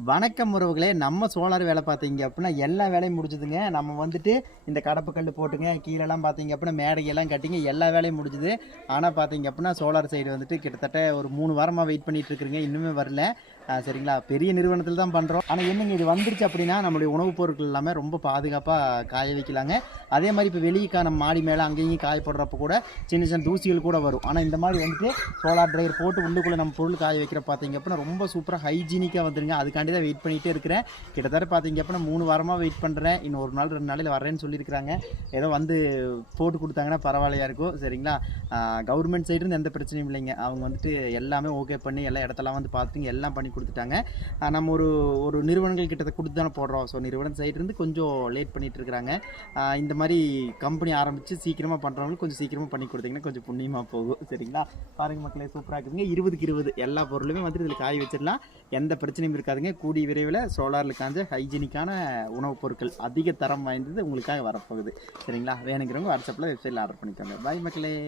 வணக்கம் உறவுகளே! நம்ம சோலார் வேலை பார்த்தீங்க அப்டின்னா, எல்லா வேலையும் முடிஞ்சுதுங்க. நம்ம வந்துட்டு இந்த கடப்பு கல்லு போட்டுங்க, கீழலாம் பார்த்தீங்க அப்டின்னா மேடையெல்லாம் கட்டிங்க, எல்லா வேலையும் முடிஞ்சுது. ஆனா பார்த்தீங்க அப்டின்னா, சோலார் சைடு வந்துட்டு கிட்டத்தட்ட ஒரு 3 வாரமா வெயிட் பண்ணிட்டு இருக்கிறேங்க. இன்னுமே வரல. சரிங்களா? பெரிய நிறுவனத்தில தான் பண்றோம். ஆனா என்னங்க இது வந்துருச்சு அப்டின்னா, நம்மளுடைய உணவுப் பொருட்கள் எல்லாமே ரொம்ப பாதுகாப்பா காய வைக்கலாங்க. அதே மாரி இப்ப வெளியக்கா நம்ம மாடி மேல அங்கேயும் இங்கேயும் காய போடுறப்ப கூட சின்ன சின்ன தூசிகள் கூட வரும். ஆனா இந்த மாரி வந்துட்டு சோலார் ட்ரையர் போட்டு உள்ளுக்குள்ள நம்ம பொருள் காய வைக்கிற பார்த்தீங்க அப்டின்னா, ரொம்ப சூப்பரா ஹைஜீனிக்கா வந்துருங்க. அதுக்காண்டி தான் வெயிட் பண்ணிட்டே இருக்கிறேன். கிட்டத்தட்ட பார்த்தீங்க அப்டின்னா 3 வாரமா வெயிட் பண்றேன். இன்னும் 1 நாள் 2 நாளையில வரேன்னு சொல்லியிருக்கிறாங்க. ஏதோ வந்து போட்டு குடுத்தாங்கன்னா பரவாயில்லையா இருக்கும். சரிங்களா? கவர்மெண்ட் சைடு இருந்து எந்த பிரச்சனையும் இல்லைங்க. அவங்க வந்துட்டு எல்லாமே ஓகே பண்ணி எல்லா இடத்தெல்லாம் வந்து பார்த்துங்க எல்லாம் பண்ணி குடுத்துட்டாங்க. நம்ம ஒரு ஒரு நிறுவனங்கள் கிட்ட குடுத்து தானே போடுறோம். ஸோ நிறுவனம் சைடு இருந்து கொஞ்சம் லேட் பண்ணிட்டு இருக்கிறாங்க. இந்த மாரி கம்பெனி ஆரம்பிச்சு சீக்கிரமா பண்றவங்களுக்கு கொஞ்சம் சீக்கிரமா பண்ணி குடுத்தீங்கன்னா கொஞ்சம் புண்ணியமா போகும். சரிங்களா? பாருங்க மக்களே சூப்பரா இருக்குதுங்க. 20க்கு 20 எல்லா பொருளுமே வந்துட்டு இதில காய வச்சிடலாம். எந்த பிரச்சனையும் இருக்காதுங்க. கூடிய விரைவில் சோலார்ல காஞ்ச ஹைஜீனிக்கான உணவுப் பொருட்கள் அதிக தரம் வாய்ந்தது உங்களுக்காக வரப்போகுது. சரிங்களா? வேணுங்கிறவங்க வாட்ஸ்அப்ல வெப்சைட்ல ஆர்டர் பண்ணிக்கோங்க. பாய் மக்களே!